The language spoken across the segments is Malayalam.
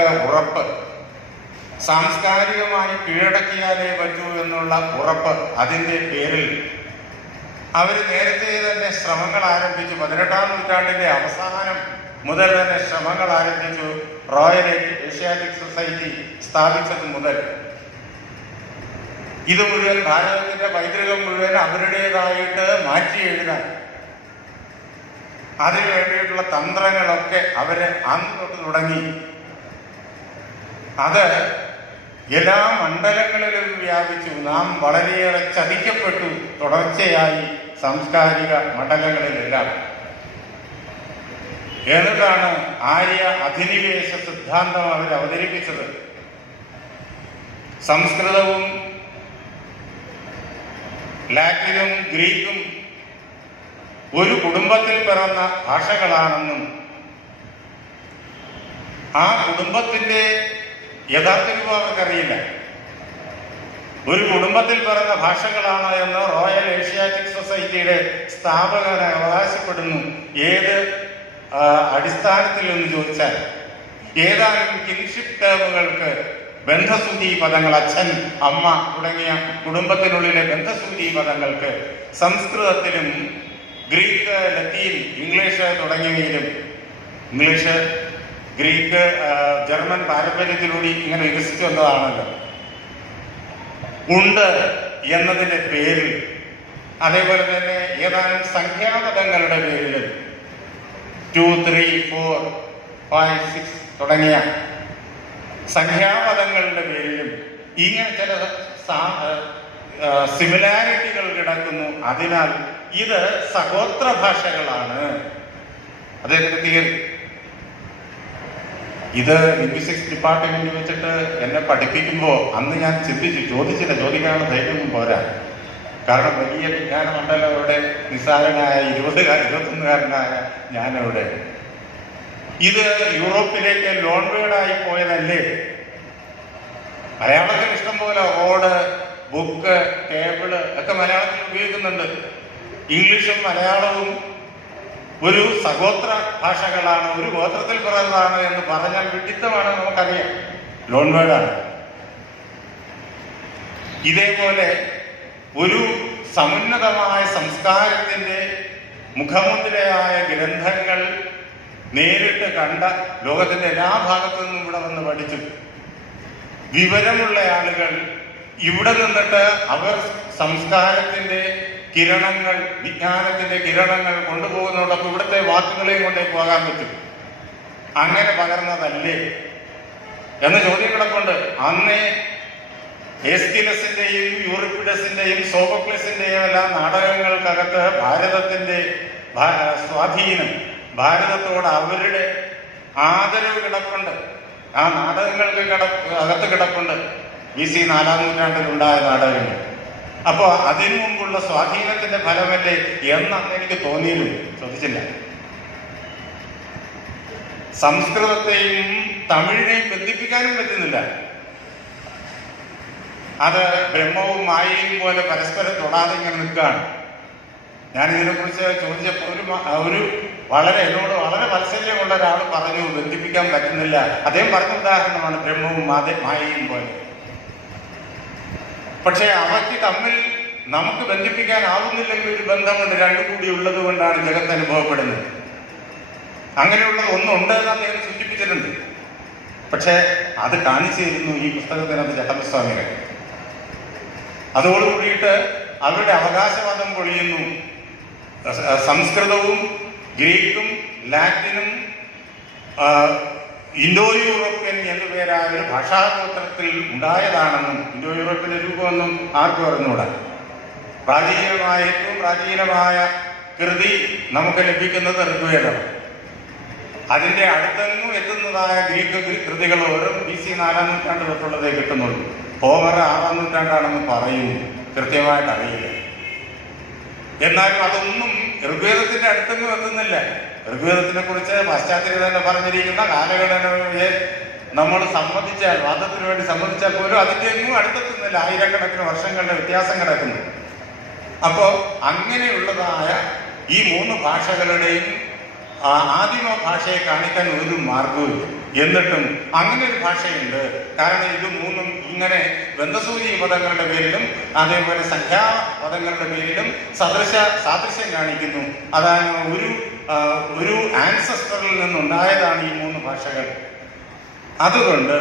ഉറപ്പ്. സാംസ്കാരികമായി കീഴടക്കിയാലേ പറ്റൂ എന്നുള്ള ഉറപ്പ് അതിന്റെ പേരിൽ. അവർ നേരത്തെ തന്നെ ശ്രമങ്ങൾ ആരംഭിച്ചു. പതിനെട്ടാം നൂറ്റാണ്ടിന്റെ അവസാനം മുതൽ തന്നെ ശ്രമങ്ങൾ ആരംഭിച്ചു. റോയൽ ഏഷ്യാറ്റിക് സൊസൈറ്റി സ്ഥാപിച്ചത് മുതൽ. ഇത് മുഴുവൻ ഭാരതത്തിന്റെ പൈതൃകം മുഴുവൻ അവരുടേതായിട്ട് മാറ്റി എഴുതാൻ. അതിനു വേണ്ടിയിട്ടുള്ള തന്ത്രങ്ങളൊക്കെ അവരെ അന്ന് തൊട്ട് തുടങ്ങി. അത് എല്ലാ മണ്ഡലങ്ങളിലും വ്യാപിച്ചു. നാം വളരെയേറെ ചതിക്കപ്പെട്ടു. തുടർച്ചയായി സാംസ്കാരിക മണ്ഡലങ്ങളിലെല്ലാം. എന്നിട്ടാണ് ആര്യ അധിനിവേശ സിദ്ധാന്തം അവർ അവതരിപ്പിച്ചത്. സംസ്കൃതവും ലാറ്റിനും ഗ്രീക്കും ഒരു കുടുംബത്തിൽ പിറന്ന ഭാഷകളാണെന്നും ആ കുടുംബത്തിന്റെ യഥാർത്ഥ രൂപം അവർക്കറിയില്ല. ഒരു കുടുംബത്തിൽ പിറന്ന ഭാഷകളാണ് എന്ന് റോയൽ ഏഷ്യാറ്റിക് സൊസൈറ്റിയുടെ സ്ഥാപകനെ അവകാശപ്പെടുന്നു. ഏത് അടിസ്ഥാനത്തിൽ എന്ന് ചോദിച്ചാൽ ഏതാനും കിൻഷിപ്പ് ടേമുകൾക്ക് ബന്ധസൂചി പദങ്ങൾ അച്ഛൻ അമ്മ തുടങ്ങിയ കുടുംബത്തിനുള്ളിലെ ബന്ധസൂചി പദങ്ങൾക്ക് സംസ്കൃതത്തിലും ഗ്രീക്ക് ലത്തീൻ ഇംഗ്ലീഷ് തുടങ്ങിയവയിലും ഇംഗ്ലീഷ് ഗ്രീക്ക് ജർമ്മൻ പാരമ്പര്യത്തിലൂടെ ഇങ്ങനെ വികസിച്ചു വന്നതാണല്ലോ. ഉണ്ട് എന്നതിന്റെ പേരിൽ അതേപോലെ തന്നെ ഏതാനും സംഖ്യാപദങ്ങളുടെ പേരിൽ two three four five six തുടങ്ങിയ സംഖ്യാപദങ്ങളുടെ പേരിലും ഇങ്ങനെ ചില സിമിലാരിറ്റികൾ കിടക്കുന്നു. അതിനാൽ ഇത് സഹോത്ര ഭാഷകളാണ്. അദ്ദേഹത്തിന്റെ ഇത് ലിംഗ്വിസ്റ്റിക്സ് ഡിപ്പാർട്ട്മെന്റിൽ വെച്ചിട്ട് എന്നെ പഠിപ്പിക്കുമ്പോൾ അന്ന് ഞാൻ ചിന്തിച്ചു ചോദിച്ചില്ല ചോദിക്കാനുള്ള ധൈര്യമൊന്നും പോരാ. കാരണം വലിയ വിജ്ഞാന അവിടെ നിസ്സാരനായ ഇരുപതുകാര ഇരുപത്തൊന്നുകാരനായ ഞാനവിടെ. ഇത് യൂറോപ്പിലേക്ക് ലോൺ വേർഡായി പോയതല്ലേ? മലയാളത്തിൽ ഇഷ്ടം പോലെ റോഡ് ബുക്ക് ടേബിൾ ഒക്കെ മലയാളത്തിൽ ഉപയോഗിക്കുന്നുണ്ട്. ഇംഗ്ലീഷും മലയാളവും ഒരു സഹോത്ര ഭാഷകളാണ് ഒരു ഗോത്രത്തിൽ പിറന്നതാണ് എന്ന് പറഞ്ഞാൽ വിഡിത്തമാണ് നമുക്കറിയാം. ലോൺ വേർഡാണ് ഇതേപോലെ ഒരു സമുന്നതമായ സംസ്കാരത്തിന്റെ മുഖമുദ്രയായ ഗ്രന്ഥങ്ങൾ നേരിട്ട് കണ്ട ലോകത്തിന്റെ എല്ലാ ഭാഗത്തു നിന്നും ഇവിടെ വന്ന് പഠിച്ചു. വിവരമുള്ള ആളുകൾ ഇവിടെ നിന്നിട്ട് അവർ സംസ്കാരത്തിന്റെ കിരണങ്ങൾ വിജ്ഞാനത്തിന്റെ കിരണങ്ങൾ കൊണ്ടുപോകുന്നതോടൊപ്പം ഇവിടുത്തെ വാക്കുകളെയും കൊണ്ടേ പോകാൻ പറ്റും. അങ്ങനെ പകർന്നതല്ലേ? എന്ന ചോദ്യം കിടപ്പുണ്ട് അന്നേ എസ്കിലസിന്റെയും യൂറിപ്പിഡസിന്റെയും സോഫോക്ലസിന്റെയും എല്ലാം നാടകങ്ങൾക്കകത്ത് ഭാരതത്തിന്റെ സ്വാധീനം ഭാരതത്തോട് അവരുടെ ആദരവ് കിടപ്പുണ്ട്. ആ നാടകങ്ങൾക്ക് കിടപ്പ് അകത്ത് കിടപ്പുണ്ട്. ബി സി നാലാം നൂറ്റാണ്ടിലുണ്ടായ നാടകങ്ങൾ. അപ്പോ അതിനു മുമ്പുള്ള സ്വാധീനത്തിന്റെ ഫലമല്ലേ എന്നന്ന് എനിക്ക് തോന്നിയിരുന്നു ശ്രദ്ധിച്ചില്ല. സംസ്കൃതത്തെയും തമിഴിനെയും ബന്ധിപ്പിക്കാനും പറ്റുന്നില്ല. അത് ബ്രഹ്മവും മായയും പോലെ പരസ്പരം തൊടാതെ ഇങ്ങനെ നിൽക്കുകയാണ്. ഞാൻ ഇതിനെക്കുറിച്ച് ചോദിച്ചപ്പോൾ ഒരു ഒരു വളരെ എന്നോട് വളരെ വാത്സല്യമുള്ള ഒരാൾ പറഞ്ഞു ബന്ധിപ്പിക്കാൻ പറ്റുന്നില്ല. അദ്ദേഹം പറഞ്ഞ ഉദാഹരണമാണ് ബ്രഹ്മവും മായയും പോലെ. പക്ഷേ അവയ്ക്ക് തമ്മിൽ നമുക്ക് ബന്ധിപ്പിക്കാനാവുന്നില്ലെങ്കിൽ ഒരു ബന്ധമുണ്ട് രണ്ടു കൂടി ഉള്ളത് കൊണ്ടാണ് ജഗത്ത് അനുഭവപ്പെടുന്നത്. അങ്ങനെയുള്ളത് ഒന്നുണ്ട് എന്ന് അദ്ദേഹം സൂചിപ്പിച്ചിട്ടുണ്ട്. പക്ഷേ അത് കാണിച്ചിരുന്നു ഈ പുസ്തകത്തിനകത്ത് ചട്ടമ്പസ്വാമികൾ അതോടുകൂടിയിട്ട് അവരുടെ അവകാശവാദം പൊളിയുന്നു. സംസ്കൃതവും ഗ്രീക്കും ലാറ്റിനും ഇന്തോ യൂറോപ്യൻ എന്ന പേരായ ഒരു ഭാഷാഗോത്രത്തിൽ ഉണ്ടായതാണെന്നും ഇൻഡോ യൂറോപ്യൻ രൂപമൊന്നും ആർക്കും അറിഞ്ഞൂടാ പ്രാചീനമായ ഏറ്റവും പ്രാചീനമായ കൃതി നമുക്ക് ലഭിക്കുന്നത് ഋഗ്വേദം. അതിന്റെ അടുത്തെങ്ങും എത്തുന്നതായ ഗ്രീക്ക് ഗ്രീ- കൃതികൾ ഓരോ ബി സി നാലാം നൂറ്റാണ്ട് തൊട്ടുള്ളതേ കിട്ടുന്നുള്ളൂ. ഹോമർ ആറാം നൂറ്റാണ്ടാണെന്ന് പറയുന്നു കൃത്യമായിട്ട് അറിയില്ല എന്നാലും അതൊന്നും ഋഗ്വേദത്തിന്റെ അടുത്തൊന്നും എത്തുന്നില്ല. ഋഗ്വേദത്തിനെ കുറിച്ച് പാശ്ചാത്യ തന്നെ പറഞ്ഞിരിക്കുന്ന കാലഘടനയെ നമ്മൾ സമ്മതിച്ചാൽ വാദത്തിന് വേണ്ടി സമ്മതിച്ചാൽ പോലും അതിന്റെ എങ്ങും അടുത്തെത്തുന്നില്ല. ആയിരക്കണക്കിന് വർഷങ്ങളുടെ വ്യത്യാസം കിടക്കുന്നു. അപ്പോ അങ്ങനെയുള്ളതായ ഈ മൂന്ന് ഭാഷകളുടെയും ആദിമ ഭാഷയെ കാണിക്കാൻ ഒരു മാർഗവും എന്നിട്ടും അങ്ങനെ ഒരു ഭാഷയുണ്ട്. കാരണം ഇത് മൂന്നും ഇങ്ങനെ ബന്ധസൂചി പദങ്ങളുടെ പേരിലും അതേപോലെ സംഖ്യാ പദങ്ങളുടെ പേരിലും സദൃശ സാദൃശ്യം കാണിക്കുന്നു. അതാണ് ഒരു ഒരു ആൻസസ്റ്ററിൽ നിന്നുണ്ടായതാണ് ഈ മൂന്ന് ഭാഷകൾ. അതുകൊണ്ട്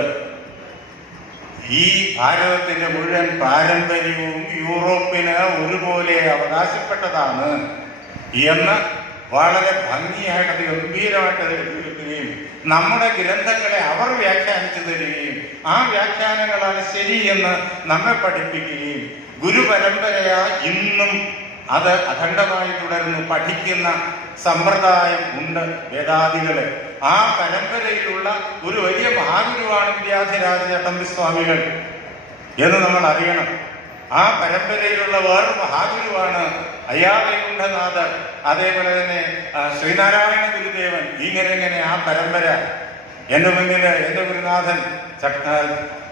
ഈ ഭാരതത്തിന്റെ മുഴുവൻ പാരമ്പര്യവും യൂറോപ്പിന് ഒരുപോലെ അവകാശപ്പെട്ടതാണ് എന്ന് വളരെ ഭംഗിയായിട്ട് അത് ഗംഭീരമായിട്ട് എഴുതിയിരിക്കുകയും നമ്മുടെ ഗ്രന്ഥങ്ങളെ അവർ വ്യാഖ്യാനിച്ചു തരികയും ആ വ്യാഖ്യാനങ്ങളാണ് ശരിയെന്ന് നമ്മെ പഠിപ്പിക്കുകയും ഗുരുപരമ്പരയാ ഇന്നും അത് അഖണ്ഡമായി തുടർന്ന് പഠിക്കുന്ന സമ്പ്രദായം ഉണ്ട് വേദാദികളെ. ആ പരമ്പരയിലുള്ള ഒരു വലിയ മഹാഗുരുവാണ് വിദ്യാധിരാജ ചട്ടമ്പി സ്വാമികൾ എന്ന് നമ്മൾ അറിയണം. ആ പരമ്പരയിലുള്ള വേറൊരു മഹാഗുരുവാണ് അയ്യാവൈകുണ്ഠനാഥർ അതേപോലെ തന്നെ ശ്രീനാരായണ ഗുരുദേവൻ. ഇങ്ങനെ ഇങ്ങനെ ആ പരമ്പര എന്റെ മുന്നിൽ എന്റെ ഗുരുനാഥൻ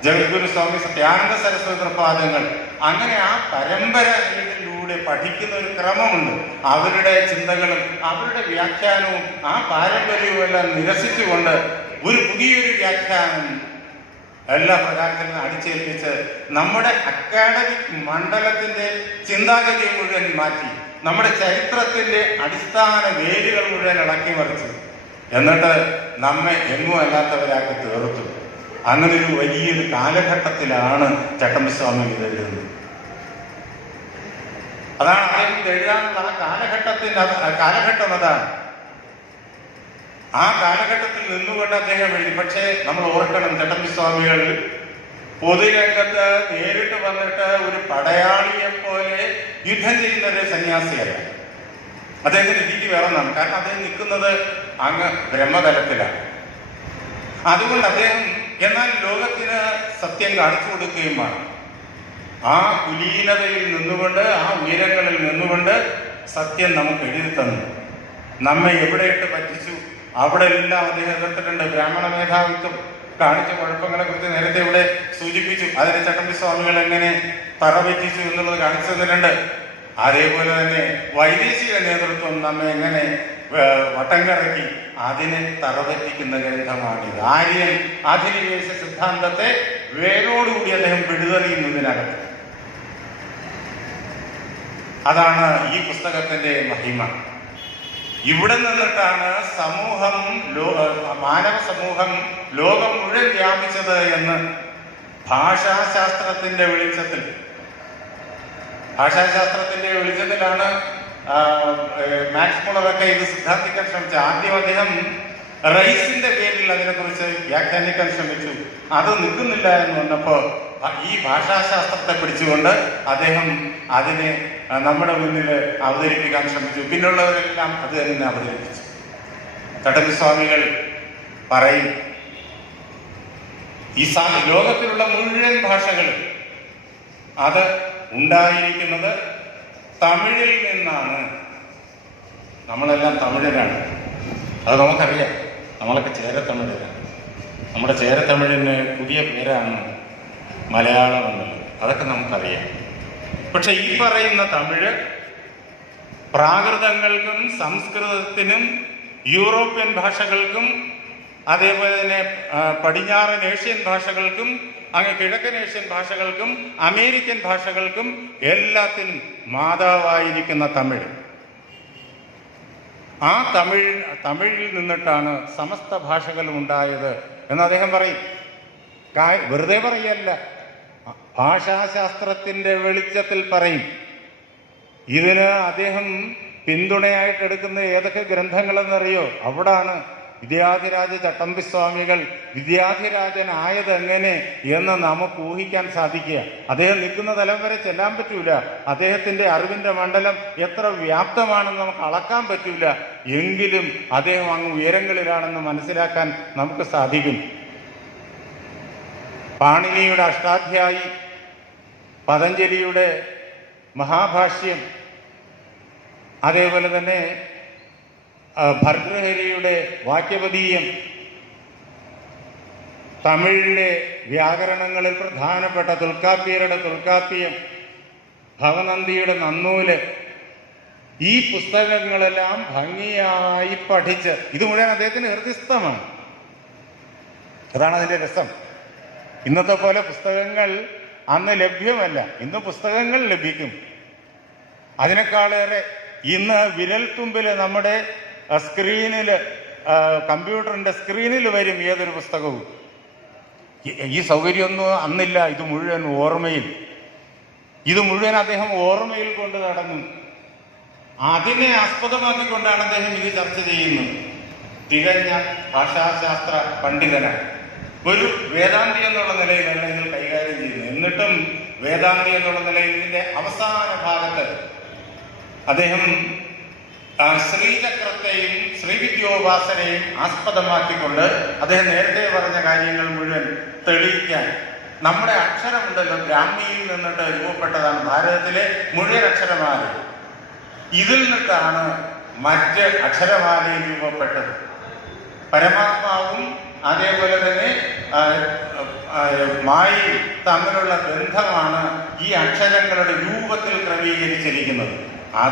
ജഗദ്ഗുരു സ്വാമി സത്യാനന്ദ സരസ്വതി പ്രപാദങ്ങൾ അങ്ങനെ ആ പരമ്പരയിലൂടെ പഠിക്കുന്ന ഒരു ക്രമമുണ്ട്. അവരുടെ ചിന്തകളും അവരുടെ വ്യാഖ്യാനവും ആ പാരമ്പര്യവും എല്ലാം നിരസിച്ചുകൊണ്ട് ഒരു പുതിയൊരു വ്യാഖ്യാനം എല്ലാ പ്രകാരത്തിലും അടിച്ചേൽപ്പിച്ച് നമ്മുടെ അക്കാഡമിക് മണ്ഡലത്തിന്റെ ചിന്താഗതി മുഴുവൻ മാറ്റി നമ്മുടെ ചരിത്രത്തിന്റെ അടിസ്ഥാന വേരുകൾ മുഴുവൻ ഇളക്കി മറിച്ചു. എന്നിട്ട് നമ്മെ എങ്ങും അല്ലാത്തവരാക്കി തീർത്തു. അങ്ങനെ ഒരു വലിയൊരു കാലഘട്ടത്തിലാണ് ചട്ടമ്പിസ്വാമി ഇത് അതാണ് അദ്ദേഹം എഴുതാനുള്ള ആ കാലഘട്ടത്തിന്റെ കാലഘട്ടം അതാണ്. ആ കാലഘട്ടത്തിൽ നിന്നുകൊണ്ട് അദ്ദേഹം എഴുതി. പക്ഷേ നമ്മൾ ഓർക്കണം ചട്ടമ്പി സ്വാമികൾ പൊതുരംഗത്ത് നേരിട്ട് വന്നിട്ട് ഒരു പടയാളിയെ പോലെ യുദ്ധം ചെയ്യുന്ന ഒരു സന്യാസിയല്ല അദ്ദേഹത്തിന്റെ രീതി വേറെ ഒന്നാണ് കാരണം അദ്ദേഹം നിൽക്കുന്നത് അങ്ങ് ബ്രഹ്മതലത്തിലാണ്. അതുകൊണ്ട് അദ്ദേഹം എന്നാൽ ലോകത്തിന് സത്യം കാണിച്ചു കൊടുക്കുകയും വേണം. ആ കുലീനതയിൽ നിന്നുകൊണ്ട് ആ ഉയരങ്ങളിൽ നിന്നുകൊണ്ട് സത്യം നമുക്ക് എഴുതി തന്നു. നമ്മെ എവിടെയിട്ട് പറ്റിച്ചു? അവിടെ എല്ലാം അദ്ദേഹം എതിർത്തിട്ടുണ്ട്. ബ്രാഹ്മണ മേധാവിത്വം കാണിച്ച കുഴപ്പങ്ങളെ കുറിച്ച് നേരത്തെ ഇവിടെ സൂചിപ്പിച്ചു. അതിന് ചട്ടമ്പി സ്വാമികൾ എങ്ങനെ തറവെറ്റിച്ചു എന്നുള്ളത് കാണിച്ചു തന്നിട്ടുണ്ട് അതേപോലെ തന്നെ വൈദേശിക നേതൃത്വം നമ്മെ എങ്ങനെ വട്ടം കറക്കി അതിനെ തറവെറ്റിക്കുന്ന ഗ്രന്ഥമാണിത്. ആര്യൻ അധിനിവേശ സിദ്ധാന്തത്തെ വേരോടുകൂടി അദ്ദേഹം പിഴുതെറിയുന്നതിനകത്ത് അതാണ് ഈ പുസ്തകത്തിന്റെ മഹിമ. ഇവിടെ നിന്നിട്ടാണ് സമൂഹം മാനവ സമൂഹം ലോകം മുഴുവൻ വ്യാപിച്ചത് എന്ന് ഭാഷാശാസ്ത്രത്തിന്റെ വെളിച്ചത്തിൽ. ഭാഷാശാസ്ത്രത്തിന്റെ വെളിച്ചത്തിലാണ് മാക്സ് മുളറൊക്കെ ഇത് സിദ്ധാന്തിക്കാൻ ശ്രമിച്ചത്. ആദ്യം അദ്ദേഹം റൈസിന്റെ പേരിൽ അതിനെക്കുറിച്ച് വ്യാഖ്യാനിക്കാൻ ശ്രമിച്ചു. അത് നിൽക്കുന്നില്ല എന്ന് വന്നപ്പോ ഈ ഭാഷാശാസ്ത്രത്തെ പിടിച്ചുകൊണ്ട് അദ്ദേഹം അതിനെ നമ്മുടെ മുന്നിൽ അവതരിപ്പിക്കാൻ ശ്രമിച്ചു. പിന്നുള്ളവരെല്ലാം അത് തന്നെ അവതരിപ്പിച്ചു. തടവിസ്വാമികൾ സ്വാമികൾ പറയും ഈ ലോകത്തിലുള്ള മുഴുവൻ ഭാഷകൾ അത് ഉണ്ടായിരിക്കുന്നത് തമിഴിൽ നിന്നാണ്. നമ്മളെല്ലാം തമിഴരാണ്. അത് നമുക്കറിയാം. നമ്മളൊക്കെ ചേരത്തമിഴരാണ് നമ്മുടെ ചേരത്തമിഴിന് പുതിയ പേരാണ് മലയാളം എന്നുള്ളത് അതൊക്കെ നമുക്കറിയാം. പക്ഷെ ഈ പറയുന്ന തമിഴ് പ്രാകൃതങ്ങൾക്കും സംസ്കൃതത്തിനും യൂറോപ്യൻ ഭാഷകൾക്കും അതേപോലെ തന്നെ പടിഞ്ഞാറൻ ഏഷ്യൻ ഭാഷകൾക്കും അങ്ങ് കിഴക്കൻ ഏഷ്യൻ ഭാഷകൾക്കും അമേരിക്കൻ ഭാഷകൾക്കും എല്ലാത്തിനും മാതാവായിരിക്കുന്ന തമിഴ്. ആ തമിഴ് തമിഴിൽ നിന്നിട്ടാണ് സമസ്ത ഭാഷകളും ഉണ്ടായത് എന്ന് അദ്ദേഹം പറയും. വെറുതെ പറയല്ല. ഭാഷാശാസ്ത്രത്തിന്റെ വെളിച്ചത്തിൽ പറയും. ഇതിന് അദ്ദേഹം പിന്തുണയായിട്ട് എടുക്കുന്ന ഏതൊക്കെ ഗ്രന്ഥങ്ങളെന്നറിയോ? അവിടാണ് വിദ്യാധിരാജ ചട്ടമ്പി സ്വാമികൾ വിദ്യാധിരാജനായത് എങ്ങനെ എന്ന് നമുക്ക് ഊഹിക്കാൻ സാധിക്കുക. അദ്ദേഹം നിൽക്കുന്ന തലം വരെ ചെല്ലാൻ പറ്റൂല. അദ്ദേഹത്തിന്റെ അറിവിന്റെ മണ്ഡലം എത്ര വ്യാപ്തമാണെന്ന് നമുക്ക് അളക്കാൻ പറ്റൂല. എങ്കിലും അദ്ദേഹം അങ്ങ് ഉയരങ്ങളിലാണെന്ന് മനസ്സിലാക്കാൻ നമുക്ക് സാധിക്കും. പാണിനിയുടെ അഷ്ടാധ്യായി പതഞ്ജലിയുടെ മഹാഭാഷ്യം അതേപോലെ തന്നെ ഭർതൃഹരിയുടെ വാക്യപതീയം തമിഴിലെ വ്യാകരണങ്ങളിൽ പ്രധാനപ്പെട്ട തുൽക്കാപ്പിയരുടെ തുൽക്കാപ്പിയം ഭവനന്ദിയുടെ നന്നൂൽ ഈ പുസ്തകങ്ങളെല്ലാം ഭംഗിയായി പഠിച്ച് ഇത് മുഴുവൻ അദ്ദേഹത്തിന് ഹൃദയസ്ഥമാണ്. അതാണ് അതിന്റെ രസം. ഇന്നത്തെ പോലെ പുസ്തകങ്ങൾ അന്ന് ലഭ്യമല്ല. ഇന്ന് പുസ്തകങ്ങൾ ലഭിക്കും. അതിനേക്കാളേറെ ഇന്ന് വിരൽത്തുമ്പിൽ നമ്മുടെ സ്ക്രീനിൽ കമ്പ്യൂട്ടറിന്റെ സ്ക്രീനിൽ വരും ഏതൊരു പുസ്തകവും. ഈ- സൗകര്യമൊന്നും അന്നില്ല ഇത് മുഴുവൻ ഓർമ്മയിൽ. ഇത് മുഴുവൻ അദ്ദേഹം ഓർമ്മയിൽ കൊണ്ട് നടന്നു. അതിനെ ആസ്പദമാക്കിക്കൊണ്ടാണ് അദ്ദേഹം ഇത് ചർച്ച ചെയ്യുന്നത്. തികഞ്ഞ ഭാഷാശാസ്ത്ര പണ്ഡിതനാണ്. ഒരു വേദാന്തി എന്നുള്ള നിലയിലല്ല ഇതിൽ കൈകാര്യം ചെയ്യുന്നത്. എന്നിട്ടും വേദാന്തി എന്നുള്ള നിലയിൽ ഇതിന്റെ അവസാന ഭാഗത്ത് അദ്ദേഹം ശ്രീചക്രത്തെയും ശ്രീവിദ്യോപാസനയും ആസ്പദമാക്കിക്കൊണ്ട് അദ്ദേഹം നേരത്തെ പറഞ്ഞ കാര്യങ്ങൾ മുഴുവൻ തെളിയിക്കാൻ നമ്മുടെ അക്ഷരമുണ്ടല്ലോ. ബ്രാഹ്മിയിൽ നിന്നിട്ട് രൂപപ്പെട്ടതാണ് ഭാരതത്തിലെ മുഴുവൻ അക്ഷരമാല. ഇതിൽ നിന്നിട്ടാണ് മറ്റ് അക്ഷരമാലയും രൂപപ്പെട്ടത്. പരമാത്മാവും അതേപോലെ തന്നെ ആ, തമ്മിലുള്ള ബന്ധമാണ് ഈ അക്ഷരങ്ങളുടെ രൂപത്തിൽ ക്രമീകരിച്ചിരിക്കുന്നത്.